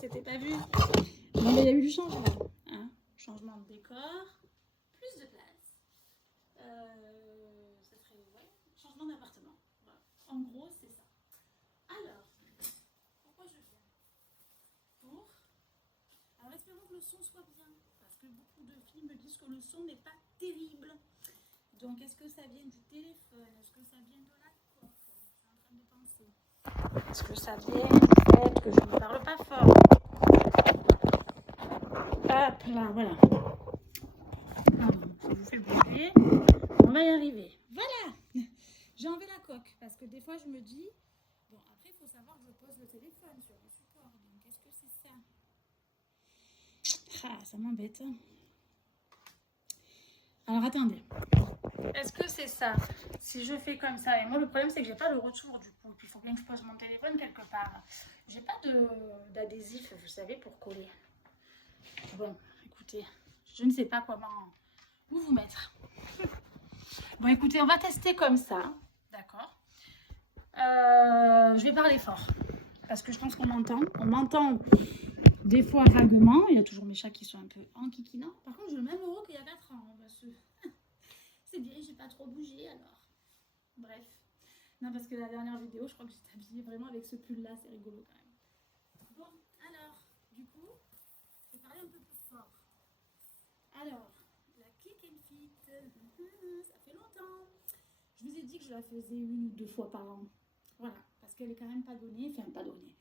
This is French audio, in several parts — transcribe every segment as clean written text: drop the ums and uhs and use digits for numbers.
C'était pas vu. Bon, mais il y a eu du changement. Hein. Changement de décor, plus de place. Ça serait, ouais, changement d'appartement. Voilà. En gros, c'est ça. Alors, pourquoi je viens Alors, espérons que le son soit bien. Parce que beaucoup de filles me disent que le son n'est pas terrible. Donc, est-ce que ça vient du téléphone? Est-ce que ça vient de la coque? Je suis en train de penser. Est-ce que ça vient du fait que je ne parle pas fort? Hop là, voilà. Pardon, je vous fais le bouger. On va y arriver. Voilà. J'ai enlevé la coque parce que des fois je me dis, bon après il faut savoir que je pose le téléphone sur le support. Donc est-ce que c'est ça? Ah, ça m'embête. Alors attendez. Est-ce que c'est ça? Si je fais comme ça, et moi le problème c'est que j'ai pas le retour du coup. Il faut bien que je pose mon téléphone quelque part. J'ai pas d'adhésif, vous savez, pour coller. Bon, écoutez, je ne sais pas comment où vous mettre. Bon, écoutez, on va tester comme ça, d'accord. Je vais parler fort, parce que je pense qu'on m'entend. On m'entend des fois vaguement. Il y a toujours mes chats qui sont un peu enquiquinants. Par contre, j'ai le même euro qu'il y a 4 ans. C'est bien, j'ai pas trop bougé alors. Bref. Non, parce que la dernière vidéo, je crois que j'étais habillée vraiment avec ce pull-là. C'est rigolo quand même. Bon, alors, du coup, je vais parler un peu plus fort. Alors, la Click and Fit, ça fait longtemps. Je vous ai dit que je la faisais 1 ou 2 fois par an. Voilà, parce qu'elle est quand même pas donnée. Enfin, pas donnée.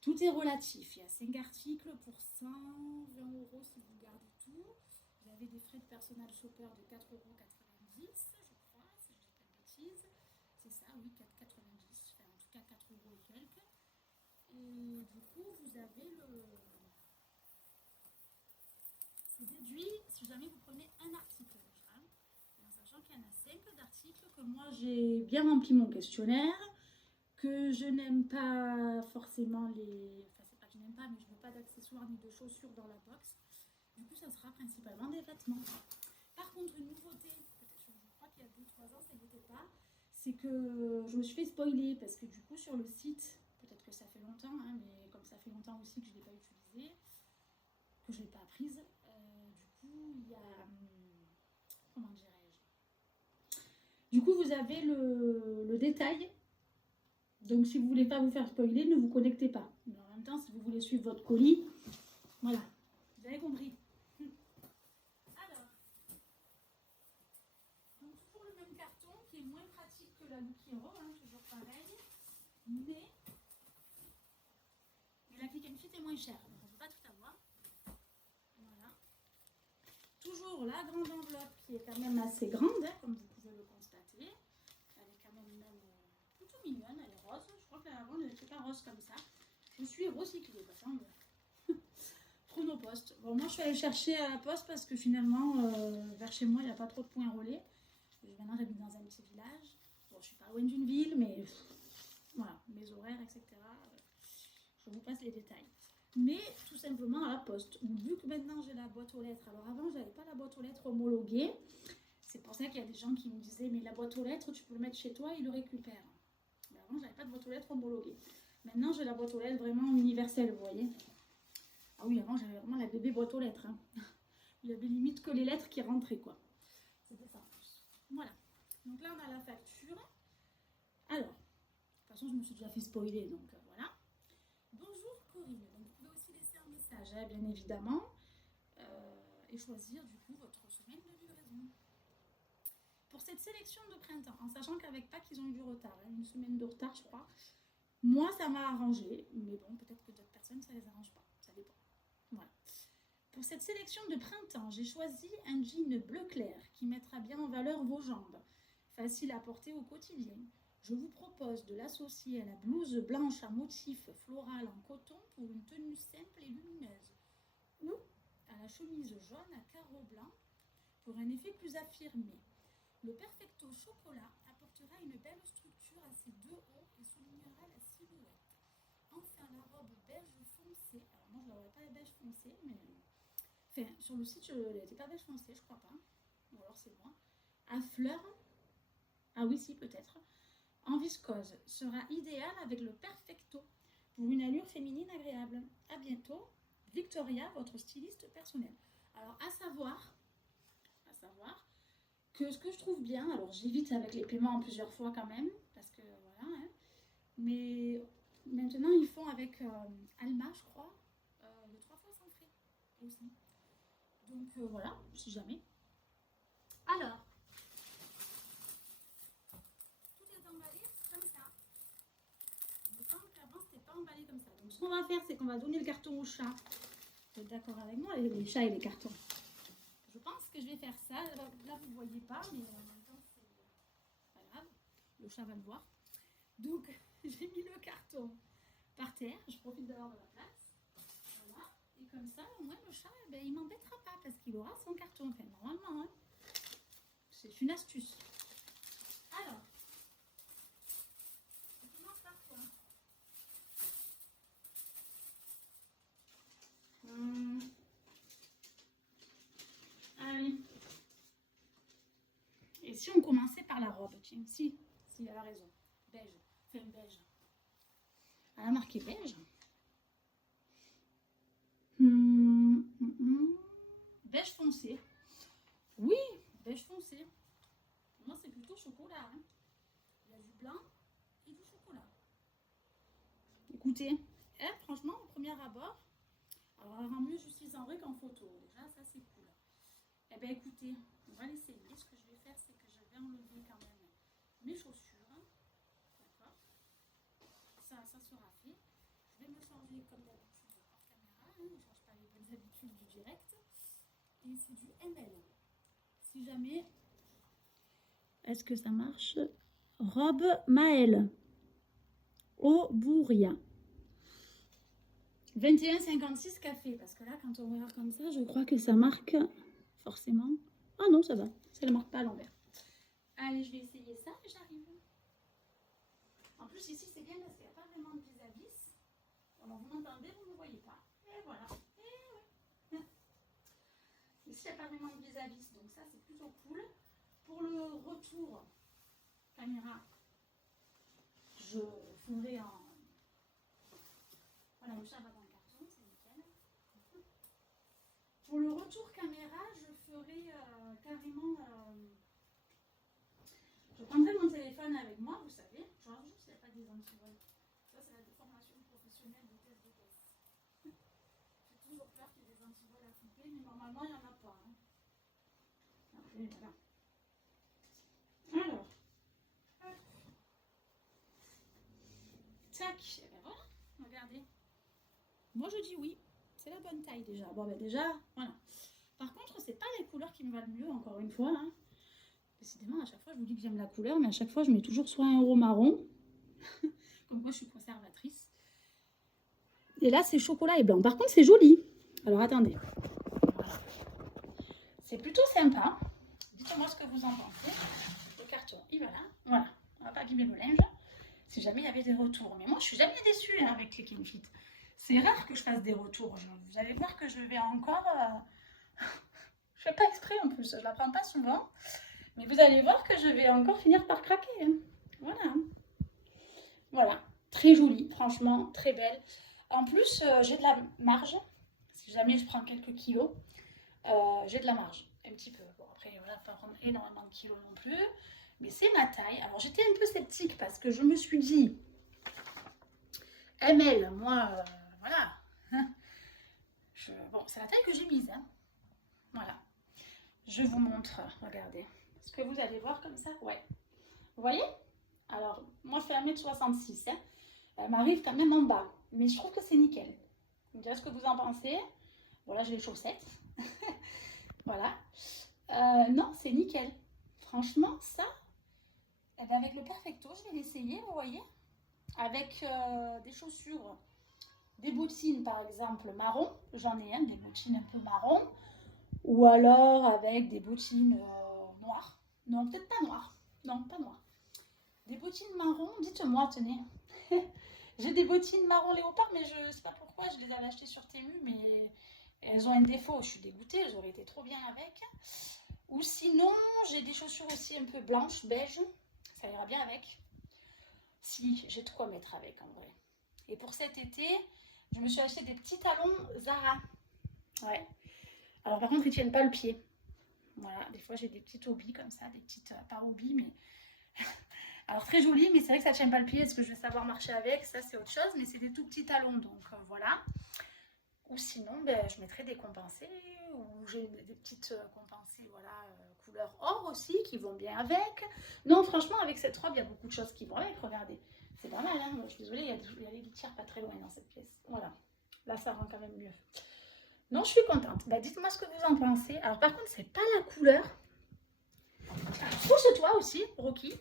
Tout est relatif. Il y a 5 articles pour 120 € si vous gardez tout. Vous avez des frais de personal shopper de 4,90 €, je crois, si je dis pas de bêtises. C'est ça, oui, 4,90 €. Enfin, en tout cas, 4 € et quelques. Et du coup, vous avez c'est déduit si jamais vous prenez un article déjà. Et en sachant qu'il y en a 5 d'articles, que moi j'ai bien rempli mon questionnaire, que je n'aime pas forcément les... Enfin, c'est pas que je n'aime pas, mais je veux pas d'accessoires ni de chaussures dans la box. Du coup, ça sera principalement des vêtements. Par contre, une nouveauté, peut-être je crois qu'il y a 2-3 ans, ça n'y était pas, c'est que je me suis fait spoiler parce que du coup, sur le site, peut-être que ça fait longtemps, hein, mais comme ça fait longtemps aussi que je ne l'ai pas utilisé, que je ne l'ai pas apprise, du coup, il y a... Comment dirais-je? Du coup, vous avez le détail. Donc, si vous ne voulez pas vous faire spoiler, ne vous connectez pas. Mais en même temps, si vous voulez suivre votre colis, voilà. Vous avez compris. Alors, donc toujours le même carton qui est moins pratique que la Look Hero, hein, toujours pareil. Mais la Click and Fit est moins chère. Donc, on ne peut pas tout avoir. Voilà. Toujours la grande enveloppe qui est quand même assez grande, hein, comme vous pouvez le constater. Elle est quand même plutôt mignonne, elle est rose. Je crois que la grande, elle n'était pas rose comme ça. Je suis recyclée, ça semble. Chronopost. Bon, moi, je suis allée chercher à la poste parce que finalement, vers chez moi, il n'y a pas trop de points relais. Maintenant, j'habite dans un petit village. Bon, je suis pas loin d'une ville, mais voilà, mes horaires, etc. Je vous passe les détails. Mais tout simplement à la poste. Vu que maintenant j'ai la boîte aux lettres, alors avant j'avais pas la boîte aux lettres homologuée. C'est pour ça qu'il y a des gens qui me disaient mais la boîte aux lettres tu peux le mettre chez toi, il le récupère. Mais avant j'avais pas de boîte aux lettres homologuée. Maintenant j'ai la boîte aux lettres vraiment universelle, vous voyez. Ah oui, avant j'avais vraiment la bébé boîte aux lettres. Hein. Il y avait limite que les lettres qui rentraient quoi. C'était ça en plus. Voilà. Donc là on a la facture. Alors, de toute façon je me suis déjà fait spoiler donc voilà. Bonjour Corinne. Donc vous pouvez aussi laisser un message, hein, bien évidemment. Et choisir du coup votre semaine de livraison. Pour cette sélection de printemps, en sachant qu'avec Pâques ils ont eu du retard, hein, 1 semaine de retard je crois. Moi ça m'a arrangé, mais bon peut-être que d'autres personnes ça les arrange pas, ça dépend. Voilà. Pour cette sélection de printemps, j'ai choisi un jean bleu clair qui mettra bien en valeur vos jambes, facile à porter au quotidien. Je vous propose de l'associer à la blouse blanche à motif floral en coton pour une tenue simple et lumineuse, ou à la chemise jaune à carreaux blancs pour un effet plus affirmé. Le Perfecto chocolat apportera une belle structure à ses 2 hauts et soulignera la silhouette. Enfin, la robe beige foncé, alors moi je ne l'aurais pas beige foncé, mais... Enfin, sur le site, elle n'était pas beige foncé, je crois pas. Ou alors c'est moi. À fleurs, ah oui si peut-être, en viscose, sera idéal avec le Perfecto. pour une allure féminine agréable. À bientôt, Victoria, votre styliste personnelle. Alors, à savoir que ce que je trouve bien, alors j'évite avec les paiements en plusieurs fois quand même, parce que voilà, hein, mais maintenant ils font avec Alma, je crois, le 3 fois sans frais aussi. Donc voilà, si jamais. Alors, tout est emballé comme ça. Il me semble qu'avant c'était pas emballé comme ça. Donc ce qu'on va faire, c'est qu'on va donner le carton au chat. Vous êtes d'accord avec moi, les chats et les cartons? Je pense que je vais faire ça. Là, vous ne voyez pas, mais en même temps, c'est pas grave. Le chat va le voir. Donc, j'ai mis le carton par terre. Je profite d'avoir de la place. Voilà. Et comme ça, au moins, le chat, ben, il ne m'embêtera pas parce qu'il aura son carton. Enfin, normalement, hein. C'est une astuce. Alors, on commence par quoi? Allez. Et si on commençait par la robe? Tiens, si, elle a raison. Beige. Enfin, beige. Elle a marqué beige. Beige foncé. Oui, beige foncé. Moi, c'est plutôt chocolat. Hein. Il y a du blanc et du chocolat. Écoutez, franchement, au premier abord, alors elle rend mieux justice en vrai qu'en photo. Déjà, ça, c'est cool. Eh bien, écoutez, on va l'essayer. Ce que je vais faire, c'est que je vais enlever quand même mes chaussures. D'accord. Ça sera fait. Je vais me changer comme d'habitude hors caméra. Hein. Je ne change pas les bonnes habitudes du direct. Et c'est du ML. Si jamais... Est-ce que ça marche? Robe Maëlle. Aubouria. 21,56 café. Parce que là, quand on regarde comme ça, je crois que ça marque forcément. Ah non, ça va. Ça ne marque pas à l'envers. Allez, je vais essayer ça et j'arrive. En plus, ici, c'est bien parce qu'il n'y a pas vraiment de vis-à-vis. Alors, vous m'entendez, vous ne me voyez pas. Et voilà. Et oui. Ici, il n'y a pas vraiment de vis-à-vis. Donc, ça, c'est plutôt cool. Pour le retour caméra, je ferai en... Voilà, le chat va dans le carton, c'est nickel. Pour le retour caméra, je ferai carrément... je prendrai mon téléphone avec moi, vous savez. Je regarde juste s'il n'y a pas des antivols. Ça, c'est la déformation professionnelle de test de caisse. J'ai toujours peur qu'il y ait des antivols à couper, mais normalement, il n'y en a pas. Hein. Après, voilà. Alors, tac, et ben voilà, regardez. Moi je dis oui, c'est la bonne taille déjà. Bon ben déjà, voilà. Par contre, c'est pas les couleurs qui me valent mieux, encore une fois. Hein. Décidément, à chaque fois je vous dis que j'aime la couleur, mais à chaque fois je mets toujours soit un euro marron, comme moi je suis conservatrice. Et là c'est chocolat et blanc. Par contre c'est joli. Alors attendez. Voilà. C'est plutôt sympa. Dites-moi ce que vous en pensez. Le carton, il va là. Voilà, on va pas abîmer le linge. Si jamais il y avait des retours. Mais moi, je suis jamais déçue hein, avec les Kinfit. C'est rare que je fasse des retours. Vous allez voir que je vais encore... je fais pas exprès en plus, je la prends pas souvent. Mais vous allez voir que je vais encore finir par craquer. Hein. Voilà. Voilà. Très jolie, franchement, très belle. En plus, j'ai de la marge. Si jamais je prends quelques kilos, j'ai de la marge. Un petit peu. Bon, après, voilà, pas prendre énormément de kilos non plus. Mais c'est ma taille. Alors, j'étais un peu sceptique parce que je me suis dit... ML, moi, voilà. Bon, c'est la taille que j'ai mise. Hein. Voilà. Je vous montre, regardez. Est-ce que vous allez voir comme ça? Ouais. Vous voyez? Alors, moi, je fais 1,66 m. Hein. Elle m'arrive quand même en bas. Mais je trouve que c'est nickel. Vous me direz ce que vous en pensez. Bon, là, j'ai les chaussettes. Voilà. Non, c'est nickel. Franchement, ça, eh bien, avec le Perfecto, je vais l'essayer, vous voyez? Avec des chaussures, des bottines par exemple marron, j'en ai des bottines un peu marron, ou alors avec des bottines noires, non peut-être pas noires, non pas noires, des bottines marron, dites-moi, tenez, j'ai des bottines marron léopard, mais je ne sais pas pourquoi, je les avais achetées sur Temu, mais elles ont un défaut, je suis dégoûtée, elles auraient été trop bien avec, ou sinon j'ai des chaussures aussi un peu blanches, beige, ça ira bien avec. Si, j'ai de quoi mettre avec en vrai. Et pour cet été, je me suis acheté des petits talons Zara. Ouais. Alors par contre, ils tiennent pas le pied. Voilà, des fois j'ai des petites hobbies comme ça, des petites, pas hobbies, mais... Alors très joli, mais c'est vrai que ça tient pas le pied. Est-ce que je vais savoir marcher avec? Ça c'est autre chose, mais c'est des tout petits talons, donc voilà. Ou sinon, ben, je mettrai des compensés, ou j'ai des petites compensées, voilà, couleur or aussi, qui vont bien avec. Non, franchement, avec cette robe, il y a beaucoup de choses qui vont avec, regardez. C'est pas mal, hein. Je suis désolée, il y a les litières pas très loin dans cette pièce. Voilà, là ça rend quand même mieux. Non, je suis contente. Bah, dites-moi ce que vous en pensez. Alors par contre, c'est pas la couleur. Pousse-toi aussi, Rocky.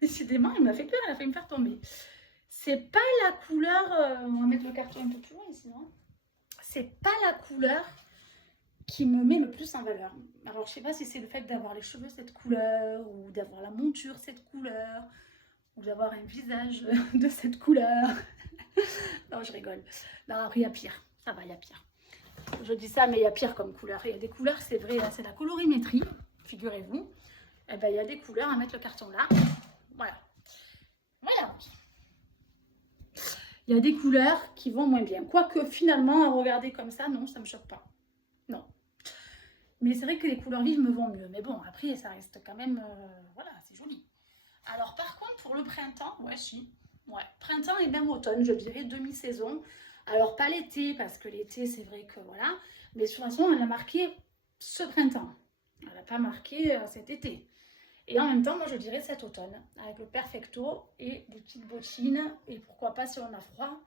Décidément, il m'a fait peur, il a failli me faire tomber. C'est pas la couleur... on va mettre le carton un peu plus loin ici, non? C'est pas la couleur qui me met le plus en valeur. Alors, je sais pas si c'est le fait d'avoir les cheveux cette couleur, ou d'avoir la monture cette couleur, ou d'avoir un visage de cette couleur. Non, je rigole. Non, après, il y a pire. Ça va, il y a pire. Je dis ça, mais il y a pire comme couleur. Il y a des couleurs, c'est vrai, là, c'est la colorimétrie, figurez-vous. Eh ben, il y a des couleurs à mettre le carton là. Voilà. Voilà. Il y a des couleurs qui vont moins bien. Quoique, finalement, à regarder comme ça, non, ça me choque pas. Non. Mais c'est vrai que les couleurs vives me vont mieux. Mais bon, après, ça reste quand même... voilà, c'est joli. Alors, par contre, pour le printemps, ouais, si. Ouais, printemps et même automne, je dirais demi-saison. Alors, pas l'été, parce que l'été, c'est vrai que voilà. Mais de toute façon, elle a marqué ce printemps. Elle n'a pas marqué cet été. Et en même temps, moi, je dirais cet automne, avec le perfecto et des petites bottines. Et pourquoi pas, si on a froid,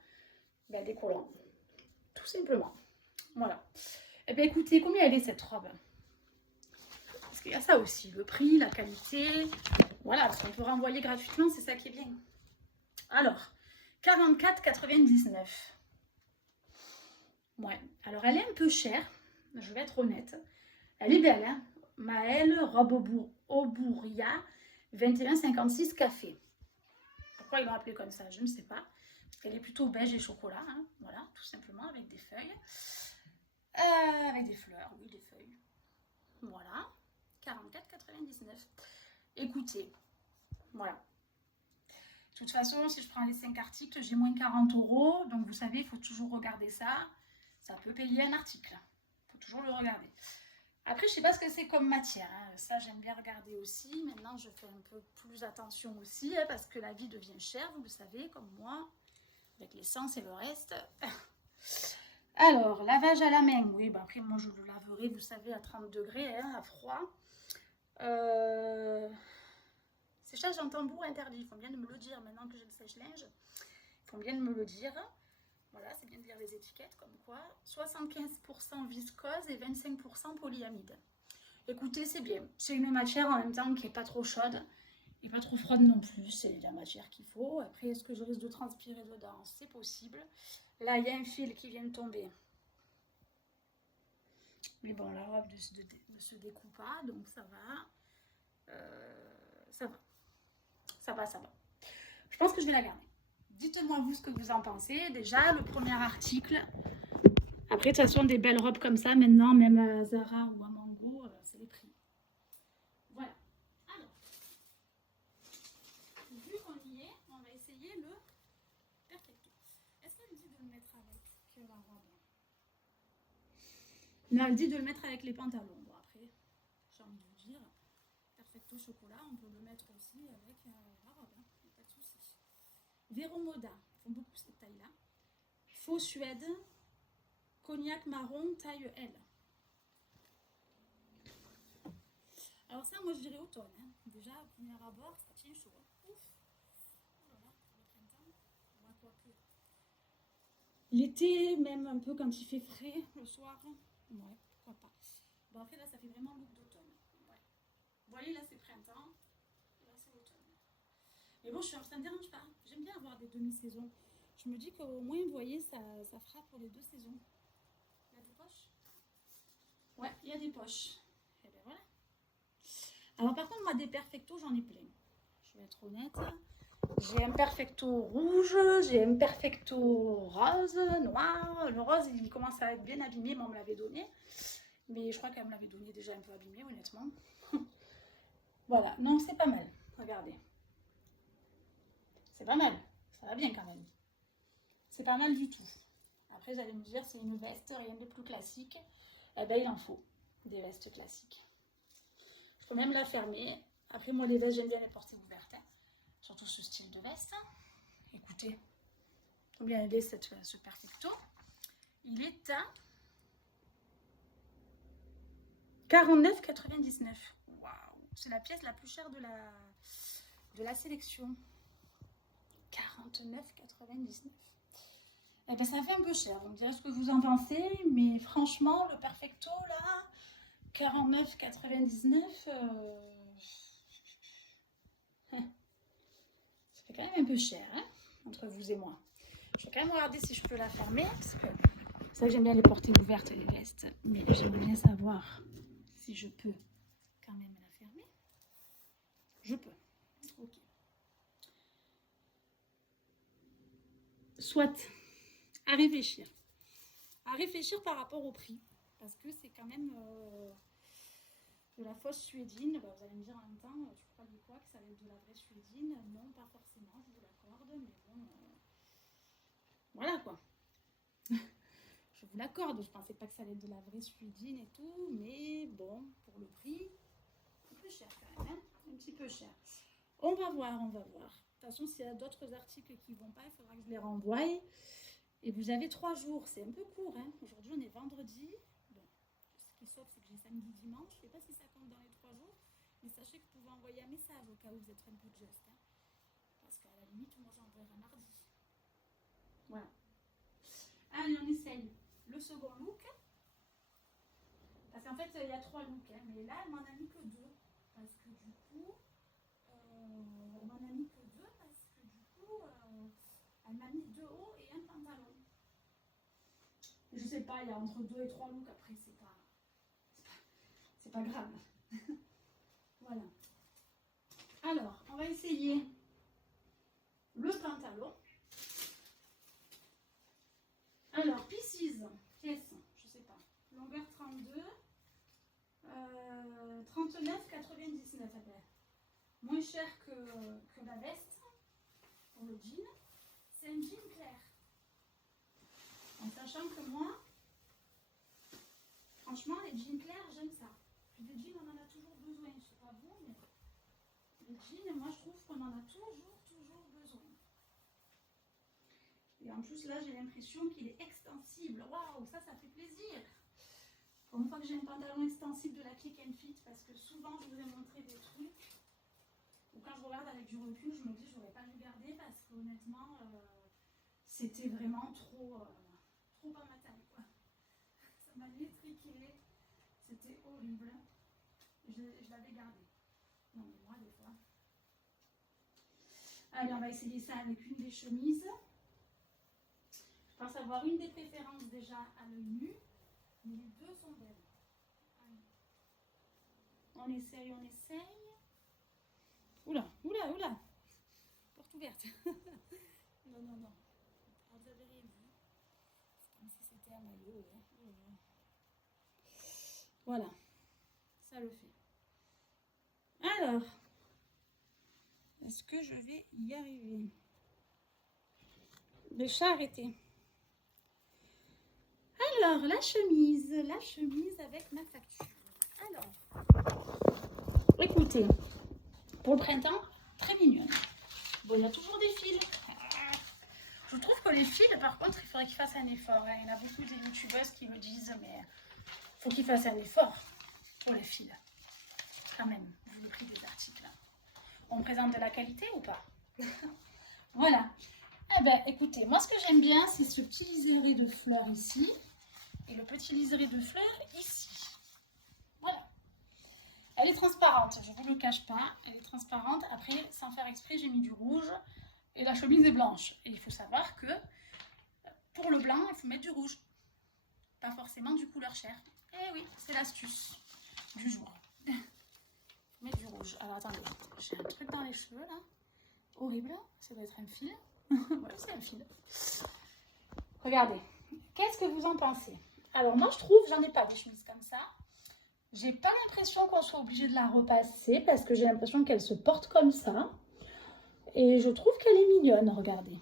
ben, des collants. Tout simplement. Voilà. Eh bien, écoutez, combien elle est cette robe? Parce qu'il y a ça aussi, le prix, la qualité. Voilà, parce qu'on peut renvoyer gratuitement, c'est ça qui est bien. Alors, 44,99. Ouais, alors elle est un peu chère, je vais être honnête. Elle est belle, hein. Maëlle, robe Aubourria, 21,56 café. Pourquoi ils l'ont appelée comme ça, je ne sais pas. Parce qu'elle est plutôt beige et chocolat, hein. Voilà, tout simplement, avec des feuilles. Avec des fleurs, oui, des feuilles. Voilà, 44,99. Écoutez, voilà. De toute façon, si je prends les 5 articles, j'ai moins 40 €. Donc, vous savez, il faut toujours regarder ça. Ça peut payer un article. Il faut toujours le regarder. Après, je ne sais pas ce que c'est comme matière. Hein. Ça, j'aime bien regarder aussi. Maintenant, je fais un peu plus attention aussi, hein, parce que la vie devient chère, vous le savez, comme moi, avec l'essence et le reste. Alors, lavage à la main. Oui, bah après, moi, je le laverai, vous savez, à 30 degrés, hein, à froid. Séchage en tambour interdit. Il faut bien me le dire maintenant que j'ai le sèche-linge. Il faut bien me le dire. Voilà, c'est bien de lire les étiquettes, comme quoi 75% viscose et 25% polyamide. Écoutez, c'est bien. C'est une matière en même temps qui n'est pas trop chaude et pas trop froide non plus. C'est la matière qu'il faut. Après, est-ce que je risque de transpirer dedans? C'est possible. Là, il y a un fil qui vient de tomber. Mais bon, la robe ne se découpe pas, donc ça va. Ça va. Ça va, ça va. Je pense que je vais la garder. Dites-moi vous ce que vous en pensez. Déjà, le premier article. Après, de toute façon, des belles robes comme ça, maintenant, même à Zara ou à Mango, c'est les prix. Voilà. Alors, vu qu'on y est, on va essayer le perfecto. Est-ce qu'elle dit de le mettre avec la robe? Non, elle dit de le mettre avec les pantalons. Bon, après, j'ai envie de vous dire, perfecto chocolat, on peut le mettre aussi avec la robe. Hein. Pas de souci. Vero Moda, ils font beaucoup cette taille-là. Faux Suède, cognac marron, taille L. Alors ça, moi je dirais automne. Hein. Déjà, au premier abord, ça tient chaud. Hein. Ouf. Oh là là, pour le printemps, on va quoi que. L'été, même un peu quand il fait frais, le soir, ouais, pourquoi pas. Bon après là, ça fait vraiment look d'automne. Ouais. Vous voyez, là c'est printemps, là c'est automne. Mais bon, ça ne me dérange pas. J'aime bien avoir des demi-saisons. Je me dis qu'au moins, vous voyez, ça fera pour les 2 saisons. Il y a des poches? Ouais, il y a des poches. Et bien voilà. Alors par contre, moi, des perfectos, j'en ai plein. Je vais être honnête. J'ai un perfecto rouge, j'ai un perfecto rose, noir. Le rose, il commence à être bien abîmé, mais on me l'avait donné. Mais je crois qu'elle me l'avait donné déjà un peu abîmé, honnêtement. Voilà, non, c'est pas mal. Regardez. C'est pas mal, ça va bien quand même. c'est pas mal du tout. Après, vous allez me dire, c'est une veste, rien de plus classique. Eh ben, il en faut des vestes classiques. Je peux même la fermer. Après, moi, les vestes, j'aime bien les porter ouvertes. Hein. Surtout ce style de veste. Écoutez, combien il est ce perfecto? Il est à 49,99. Waouh! C'est la pièce la plus chère de la sélection. 49,99. Eh ben, ça fait un peu cher. Vous me direz ce que vous en pensez. Mais franchement, le perfecto, là, 49,99. Ça fait quand même un peu cher, hein, entre vous et moi. Je vais quand même regarder si je peux la fermer. Parce que c'est vrai que j'aime bien les porter ouvertes, les vestes. Mais j'aimerais bien savoir si je peux quand même la fermer. Je peux. Ok. Soit. À réfléchir. À réfléchir par rapport au prix. Parce que c'est quand même de la fausse suédine. Bah, vous allez me dire en même temps, tu croyais quoi, que ça allait être de la vraie suédine? Non, pas forcément, je vous l'accorde. Mais bon, voilà quoi. Je vous l'accorde. Je pensais pas que ça allait être de la vraie suédine et tout. Mais bon, pour le prix, un peu cher quand même. Hein, un petit peu cher. On va voir, on va voir. De toute façon, s'il y a d'autres articles qui ne vont pas, il faudra que je les renvoie. Et vous avez 3 jours, c'est un peu court. Hein. Aujourd'hui, on est vendredi. Bon, ce qui sauf, c'est que j'ai samedi, dimanche. Je ne sais pas si ça compte dans les 3 jours. Mais sachez que vous pouvez envoyer un message au cas où vous êtes un peu juste. Hein. Parce qu'à la limite, moi, j'envoierai mardi. Voilà. Allez, on essaye le second look. Parce qu'en fait, il y a 3 looks. Hein. Mais là, elle m'en a mis que 2. Parce que du coup... elle m'en a mis que 2 parce que du coup, elle m'a mis 2 hauts et un pantalon. Je sais pas, il y a entre 2 et 3 looks, après c'est pas grave. Voilà. Alors, on va essayer le pantalon. Alors, Pieces, pièce, je sais pas, longueur 32, 39,99 à peine. Moins cher que la veste pour le jean. C'est un jean clair. En sachant que moi, franchement, les jeans clairs, j'aime ça. Puis les jeans, on en a toujours besoin. Je sais pas vous, mais les jeans, moi, je trouve qu'on en a toujours besoin. Et en plus, là, j'ai l'impression qu'il est extensible. Waouh, ça fait plaisir. Pour une fois que j'ai un pantalon extensible de la Click and Fit, parce que souvent, je vous ai montré des trucs. Ou quand je regarde avec du recul, je me dis, j'aurais pas dû garder parce qu'honnêtement, c'était vraiment trop à ma taille, quoi. Ça m'a étriqué. C'était horrible. Je l'avais gardé. Non, mais moi, des fois. Allez, on va essayer ça avec une des chemises. Je pense avoir une des préférences déjà à l'œil nu. Mais les deux sont belles. Allez. On essaye, on essaye. Oula, oula, oula. Porte ouverte. Non, non, non. Ah, vous avez rien vu. C'est comme si c'était un maillot. Hein. Voilà. Ça le fait. Alors, est-ce que je vais y arriver? Le chat arrêté. Alors, la chemise avec ma facture. Alors, écoutez, pour le printemps, très mignonne. Bon, il y a toujours des fils. Je trouve que les fils, par contre, il faudrait qu'ils fassent un effort. Hein. Il y en a beaucoup de youtubeuses qui me disent, mais il faut qu'ils fassent un effort pour les fils. Quand même, vu le prix des articles. On présente de la qualité ou pas? Voilà. Eh ben, écoutez, moi, ce que j'aime bien, c'est ce petit liseré de fleurs ici. Et le petit liseré de fleurs ici. Voilà. Elle est transparente, je ne vous le cache pas. Elle est transparente. Après, sans faire exprès, j'ai mis du rouge. Et la chemise est blanche. Et il faut savoir que pour le blanc, il faut mettre du rouge. Pas forcément du couleur chair. Eh oui, c'est l'astuce du jour. Il faut mettre du rouge. Alors attendez, j'ai un truc dans les cheveux là. Horrible. Ça doit être un fil. Ouais, c'est un fil. Regardez. Qu'est-ce que vous en pensez? Alors moi je trouve, j'en ai pas des chemises comme ça. J'ai pas l'impression qu'on soit obligé de la repasser parce que j'ai l'impression qu'elle se porte comme ça. Et je trouve qu'elle est mignonne, regardez.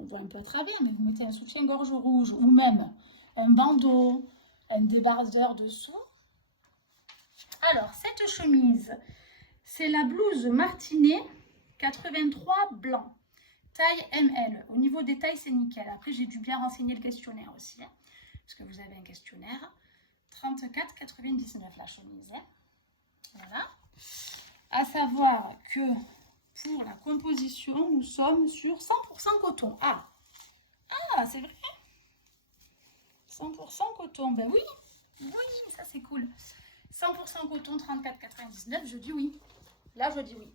on voit un peu à travers, mais vous mettez un soutien-gorge rouge ou même un bandeau, un débardeur dessous. Alors, cette chemise, c'est la blouse martinée 83 blanc, taille ML. Au niveau des tailles, c'est nickel. Après, j'ai dû bien renseigner le questionnaire aussi, hein, parce que vous avez un questionnaire. 34,99 la chemise. Hein. Voilà. À savoir que pour la composition, nous sommes sur 100% coton. Ah, c'est vrai 100% coton, ben oui, ça c'est cool. 100% coton, 34,99, je dis oui. Là, je dis oui.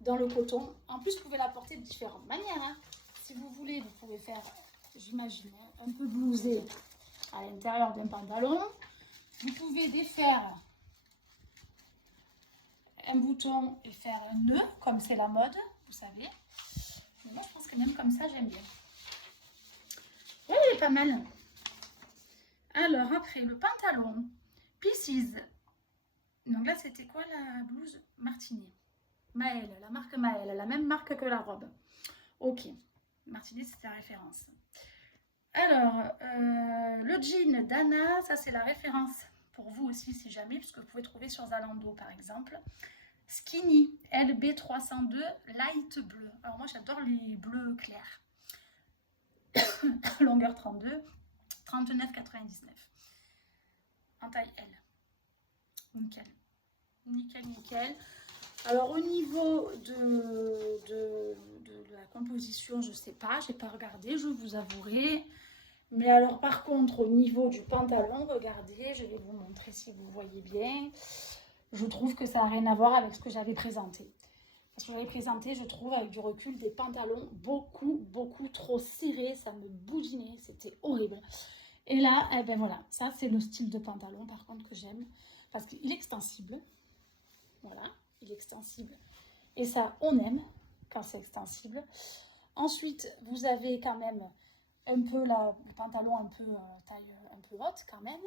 Dans le coton, en plus, vous pouvez la porter de différentes manières. Hein. Si vous voulez, vous pouvez faire, j'imagine, un peu blousé à l'intérieur d'un pantalon. Vous pouvez défaire un bouton et faire un nœud, comme c'est la mode, vous savez. Mais moi, je pense que même comme ça, j'aime bien. Oui, il est pas mal. Alors, après, le pantalon, Pieces. Donc là, c'était quoi la blouse Martini? Maëlle, la marque Maëlle, la même marque que la robe. Ok, Martini, c'était la référence. Alors, le jean Dana, ça c'est la référence pour vous aussi, si jamais, puisque vous pouvez trouver sur Zalando, par exemple. Skinny, LB302, light bleu. Alors moi, j'adore les bleus clairs. Longueur 32, 39,99. En taille L. Nickel. Nickel, nickel. Alors, au niveau de la composition, je ne sais pas, je n'ai pas regardé, je vous avouerai. Mais alors, par contre, au niveau du pantalon, regardez, je vais vous montrer si vous voyez bien. Je trouve que ça n'a rien à voir avec ce que j'avais présenté. Parce que j'avais présenté, je trouve, avec du recul, des pantalons beaucoup trop serrés. Ça me boudinait, c'était horrible. Et là, eh ben voilà, ça c'est le style de pantalon, par contre, que j'aime. Parce qu'il est extensible. Voilà, il est extensible. Et ça, on aime quand c'est extensible. Ensuite, vous avez quand même un peu le pantalon un peu taille un peu haute quand même.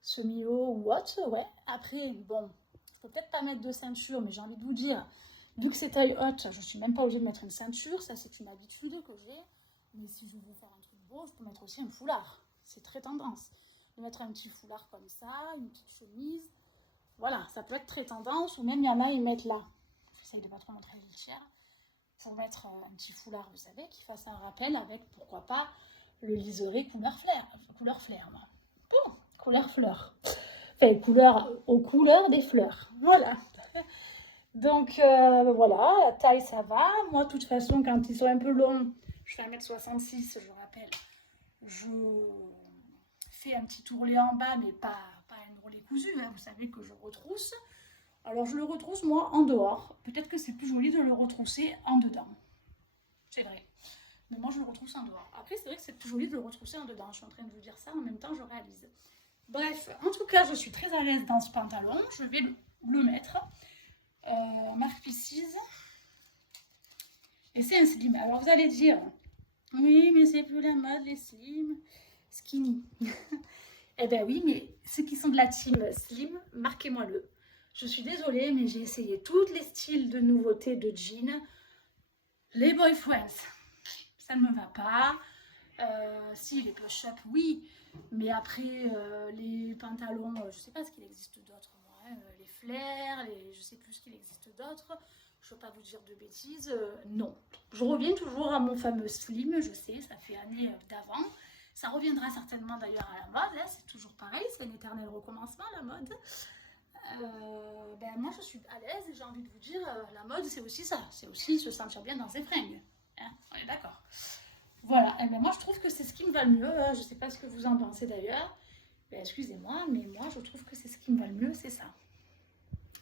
Semi-haut ou haute, ouais. Après, bon, je peux peut-être pas mettre de ceinture, mais j'ai envie de vous dire, vu que c'est taille haute, je suis même pas obligée de mettre une ceinture. Ça, c'est une habitude que j'ai. Mais si je veux faire un truc beau, je peux mettre aussi un foulard. C'est très tendance. De mettre un petit foulard comme ça, une petite chemise. Voilà, ça peut être très tendance, ou même il y en a, ils mettent là. J'essaye de pas trop montrer les chairs. Pour mettre un petit foulard, vous savez, qui fasse un rappel avec, pourquoi pas, le liseré couleur flair. Couleur flair, moi. Bon, couleur fleur. Enfin, couleur aux couleurs des fleurs. Voilà. Donc, voilà, la taille, ça va. Moi, de toute façon, quand ils sont un peu longs, je fais 1m66, je rappelle. Je fais un petit ourlet en bas, mais pas un ourlet cousu. Hein. Vous savez que je retrousse. Alors, je le retrousse, moi, en dehors. Peut-être que c'est plus joli de le retrousser en dedans. C'est vrai. Mais moi, je le retrousse en dehors. Après, c'est vrai que c'est plus joli de le retrousser en dedans. Je suis en train de vous dire ça, en même temps, je réalise. Bref, en tout cas, je suis très à l'aise dans ce pantalon. Je vais le mettre. Marque Pieces. Et c'est un slim. Alors, vous allez dire, oui, mais c'est plus la mode, les slim. Skinny. Eh ben oui, mais ceux qui sont de la team slim, marquez-moi-le. Je suis désolée, mais j'ai essayé tous les styles de nouveautés de jeans. Les boyfriends, ça ne me va pas. Si, les push-up, oui. Mais après, les pantalons, je ne sais pas ce qu'il existe d'autre, moi. Hein, les flares, je ne sais plus ce qu'il existe d'autre. Je ne veux pas vous dire de bêtises. Non. Je reviens toujours à mon fameux slim, je sais, ça fait années d'avant. Ça reviendra certainement d'ailleurs à la mode. Hein, c'est toujours pareil, c'est un éternel recommencement, la mode. Ben moi je suis à l'aise et j'ai envie de vous dire, la mode c'est aussi ça, c'est aussi se sentir bien dans ses fringues, hein, on est d'accord. Voilà, et ben moi je trouve que c'est ce qui me va le mieux, je sais pas ce que vous en pensez d'ailleurs, ben, excusez-moi, mais moi je trouve que c'est ce qui me va le mieux, c'est ça.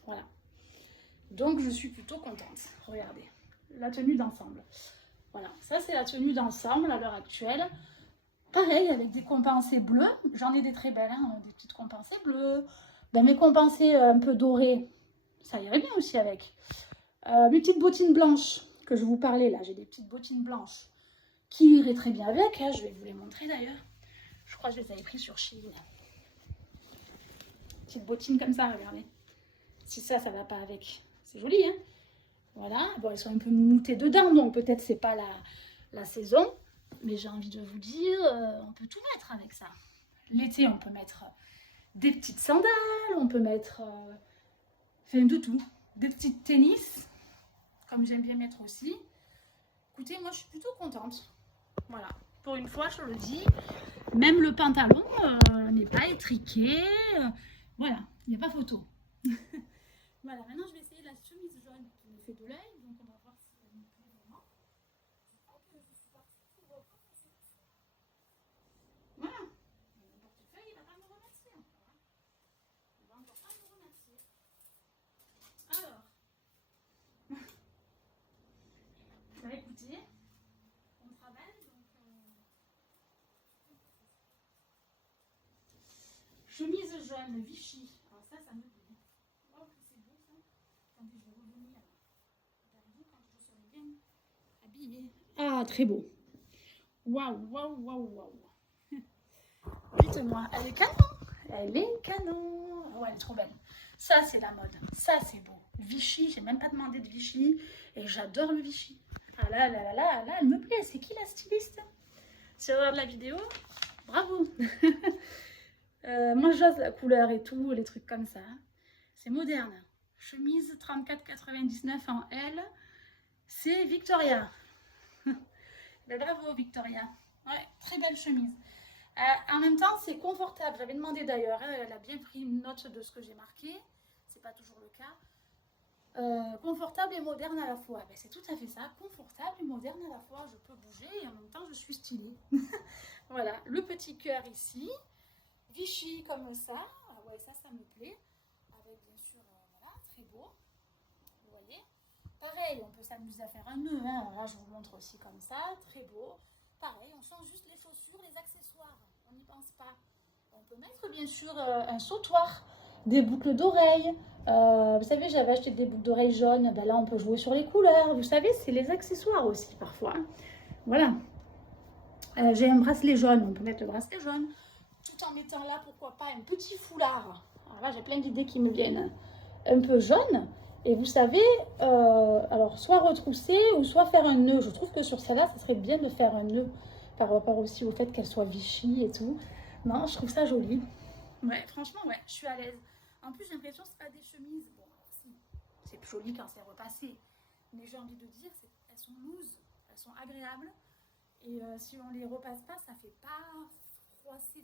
Voilà, donc je suis plutôt contente. Regardez, la tenue d'ensemble, voilà, ça c'est la tenue d'ensemble à l'heure actuelle. Pareil, avec des compensés bleus, j'en ai des très belles, hein, des petites compensées bleues. Ben, mes compensés un peu dorés, ça irait bien aussi avec. Mes petites bottines blanches que je vous parlais là, j'ai des petites bottines blanches qui iraient très bien avec. Hein, je vais vous les montrer d'ailleurs. Je crois que je les avais pris sur Shein. Petites bottines comme ça, regardez. Si ça va pas avec. C'est joli, hein. Voilà. Bon, elles sont un peu moumoutées dedans, donc peut-être c'est pas la saison. Mais j'ai envie de vous dire, on peut tout mettre avec ça. L'été, on peut mettre des petites sandales, on peut mettre de tout. Des petites tennis, comme j'aime bien mettre aussi. Écoutez, moi je suis plutôt contente. Voilà, pour une fois, je le dis. Même le pantalon n'est pas étriqué. Voilà, il n'y a pas photo. Voilà, maintenant je vais essayer la chemise jaune qui me fait de l'œil. Donc on va voir si elle me plaît vraiment. Je crois que je suis partie pour repasser. Voilà. Mon portefeuille, il ne va pas me remercier encore. Hein. Il ne va encore pas me remercier. Alors, bah écoutez, on travaille donc. Chemise jaune Vichy. Alors ça me plaît. Oh, que c'est beau ça. Attendez, je vais revenir vers vous quand je serai bien habillée. Ah, très beau. Waouh, waouh, waouh, waouh. Dites-moi, elle est canon. Elle est canon. Ouais, elle est trop belle. Ça, c'est la mode. Ça, c'est beau. Vichy, j'ai même pas demandé de Vichy. Et j'adore le Vichy. Ah là, là, là, là, là, elle me plaît. C'est qui la styliste? Si on regarde la vidéo, bravo. Moi, j'ose la couleur et tout, les trucs comme ça. C'est moderne. Chemise 34,99 en L. C'est Victoria. Ben, bravo, Victoria. Ouais, très belle chemise. En même temps, c'est confortable. J'avais demandé d'ailleurs, elle a bien pris une note de ce que j'ai marqué. C'est pas toujours le cas. Confortable et moderne à la fois. Ben, c'est tout à fait ça. Confortable et moderne à la fois. Je peux bouger et en même temps, je suis stylée. Voilà, le petit cœur ici. Vichy comme ça. Ah ouais, ça me plaît. Avec bien sûr, voilà, très beau. Vous voyez. Pareil, on peut s'amuser à faire un nœud. Hein. Là, je vous montre aussi comme ça. Très beau. Pareil, on change juste les chaussures, les accessoires. On n'y pense pas. On peut mettre bien sûr un sautoir, des boucles d'oreilles. Vous savez, j'avais acheté des boucles d'oreilles jaunes. Ben là, on peut jouer sur les couleurs. Vous savez, c'est les accessoires aussi parfois. Voilà. J'ai un bracelet jaune. On peut mettre le bracelet jaune. Tout en mettant là, pourquoi pas, un petit foulard. Alors là, j'ai plein d'idées qui me viennent. Un peu jaune. Et vous savez, alors soit retrousser ou soit faire un nœud. Je trouve que sur celle-là, ça serait bien de faire un nœud par rapport aussi au fait qu'elle soit Vichy et tout. Non, je trouve ça joli. Ouais, franchement, ouais, je suis à l'aise. En plus, j'ai l'impression que ce pas des chemises. Bon, alors si, c'est joli quand c'est repassé. Mais j'ai envie de dire, elles sont loose, elles sont agréables. Et si on les repasse pas, ça fait pas froissé.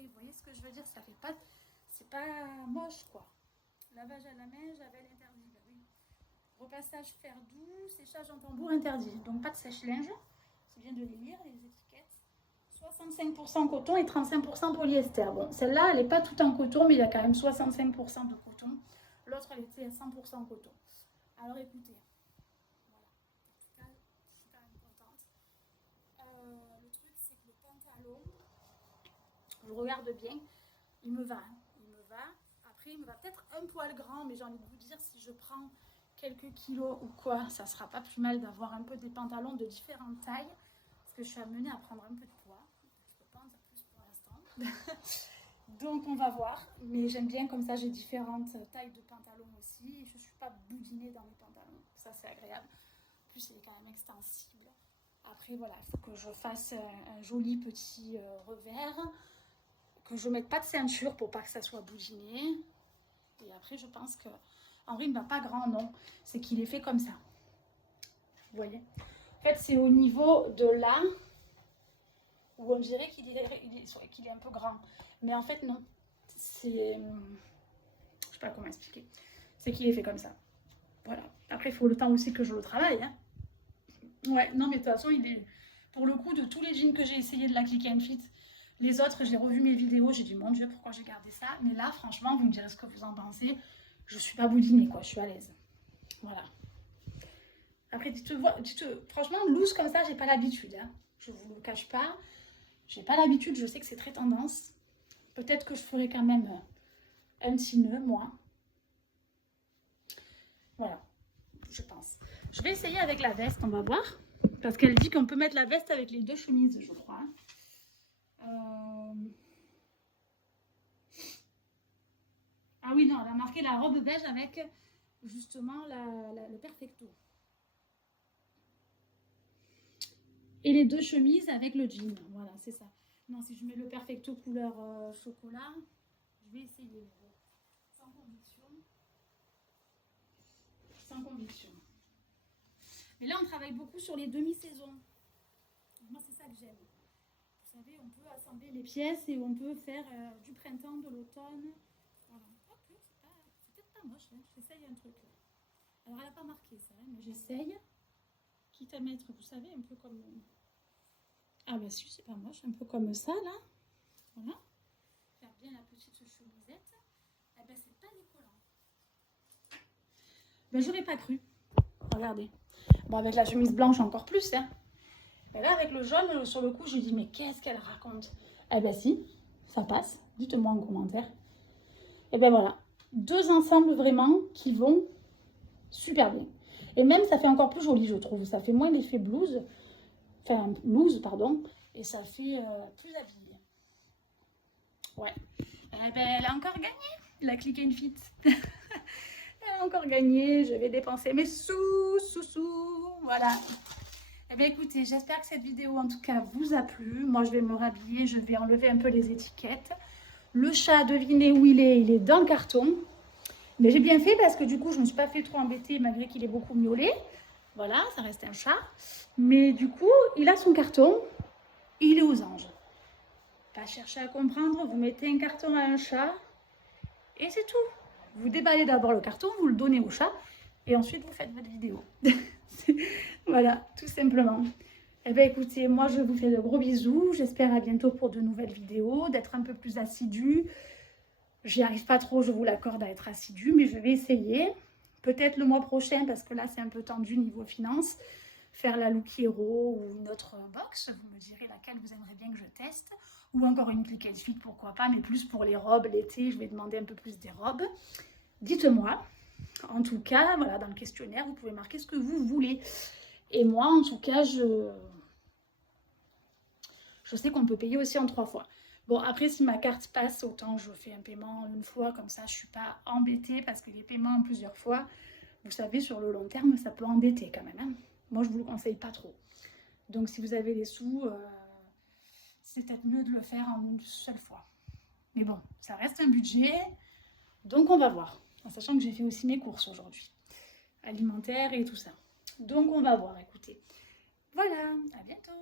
Vous voyez ce que je veux dire? Ça fait pas, c'est pas moche, quoi. Lavage à la main, javel interdit. Bah oui. Repassage fer doux, séchage en tambour interdit. Donc pas de sèche-linge. C'est bien de les lire, les étiquettes. 65% coton et 35% polyester. Bon, celle-là, elle n'est pas toute en coton, mais il y a quand même 65% de coton. L'autre, elle était à 100% coton. Alors écoutez, voilà. En tout cas, je suis quand même contente. Le truc, c'est que le pantalon, je regarde bien, il me va. Hein. Il me va. Après, il me va peut-être un poil grand, mais j'ai envie de vous dire, si je prends quelques kilos ou quoi, ça sera pas plus mal d'avoir un peu des pantalons de différentes tailles, parce que je suis amenée à prendre un peu de poids. Je peux pas en dire plus pour l'instant. Donc on va voir, mais j'aime bien comme ça, j'ai différentes tailles de pantalons aussi, et je suis pas boudinée dans mes pantalons, ça c'est agréable. En plus, il est quand même extensible. Après, voilà, il faut que je fasse un joli petit revers, que je mette pas de ceinture pour pas que ça soit boudiné. Et après, je pense que Henri ne va pas grand, non. C'est qu'il est fait comme ça. Vous voyez? En fait, c'est au niveau de là où on dirait qu'il est un peu grand. Mais en fait, non. C'est... Je sais pas comment expliquer. C'est qu'il est fait comme ça. Voilà. Après, il faut le temps aussi que je le travaille. Hein. Ouais, non, mais de toute façon, il est... Pour le coup, de tous les jeans que j'ai essayé de la Click and Fit, les autres, j'ai revu mes vidéos, j'ai dit, mon Dieu, pourquoi j'ai gardé ça? Mais là, franchement, vous me direz ce que vous en pensez. Je suis pas boudinée, quoi. Je suis à l'aise. Voilà. Après, franchement, loose comme ça, j'ai pas l'habitude. Hein. Je vous le cache pas. J'ai pas l'habitude, je sais que c'est très tendance. Peut-être que je ferai quand même un petit nœud, moi. Voilà, je pense. Je vais essayer avec la veste, on va voir. Parce qu'elle dit qu'on peut mettre la veste avec les deux chemises, je crois. Ah oui, non, elle a marqué la robe beige avec justement le perfecto. Et les 2 chemises avec le jean. Voilà, c'est ça. Non, si je mets le perfecto couleur chocolat, je vais essayer. Bon, sans conviction. Sans conviction. Mais là, on travaille beaucoup sur les demi-saisons. Moi, c'est ça que j'aime. Vous savez, on peut assembler les pièces et on peut faire du printemps, de l'automne. Voilà. Ok, c'est peut-être pas moche. Hein. J'essaye un truc. Là. Alors, elle n'a pas marqué ça, hein, mais j'essaye. Quitte à mettre, vous savez, un peu comme... Ah bah si, c'est pas moche. Un peu comme ça, là. Voilà. Faire bien la petite chemisette. Eh ben, c'est pas décollant. Ben, j'aurais pas cru. Regardez. Bon, avec la chemise blanche, encore plus, hein. Et là, avec le jaune, sur le coup, je dis, mais qu'est-ce qu'elle raconte? Eh ben si, ça passe. Dites-moi en commentaire. Et ben voilà. 2 ensembles vraiment qui vont super bien. Et même, ça fait encore plus joli, je trouve. Ça fait moins l'effet blouse. Enfin, blouse, pardon. Et ça fait plus habillé. Ouais. Eh ben, elle a encore gagné, la Click and Fit. Elle a encore gagné. Je vais dépenser mes sous. Voilà. Eh bien écoutez, j'espère que cette vidéo en tout cas vous a plu. Moi je vais me rhabiller, je vais enlever un peu les étiquettes. Le chat, devinez où il est dans le carton. Mais j'ai bien fait parce que du coup je ne me suis pas fait trop embêter malgré qu'il est beaucoup miaulé. Voilà, ça reste un chat. Mais du coup, il a son carton, il est aux anges. Pas chercher à comprendre, vous mettez un carton à un chat et c'est tout. Vous déballez d'abord le carton, vous le donnez au chat et ensuite vous faites votre vidéo. Voilà, tout simplement. Eh bien écoutez, moi je vous fais de gros bisous. J'espère à bientôt pour de nouvelles vidéos, d'être un peu plus assidue. J'y arrive pas trop, je vous l'accorde, à être assidue, mais je vais essayer. Peut-être le mois prochain, parce que là c'est un peu tendu niveau finance, faire la Look Hero ou une autre box. Vous me direz laquelle vous aimeriez bien que je teste. Ou encore une Click and Fit, pourquoi pas, mais plus pour les robes, l'été, je vais demander un peu plus des robes. Dites-moi. En tout cas, voilà, dans le questionnaire, vous pouvez marquer ce que vous voulez. Et moi, en tout cas, je sais qu'on peut payer aussi en 3 fois. Bon, après, si ma carte passe, autant je fais un paiement une fois, comme ça, je ne suis pas embêtée, parce que les paiements en plusieurs fois, vous savez, sur le long terme, ça peut endetter quand même. Hein. Moi, je ne vous le conseille pas trop. Donc, si vous avez les sous, c'est peut-être mieux de le faire en une seule fois. Mais bon, ça reste un budget, donc on va voir. En sachant que j'ai fait aussi mes courses aujourd'hui, alimentaires et tout ça. Donc, on va voir, écoutez. Voilà, à bientôt.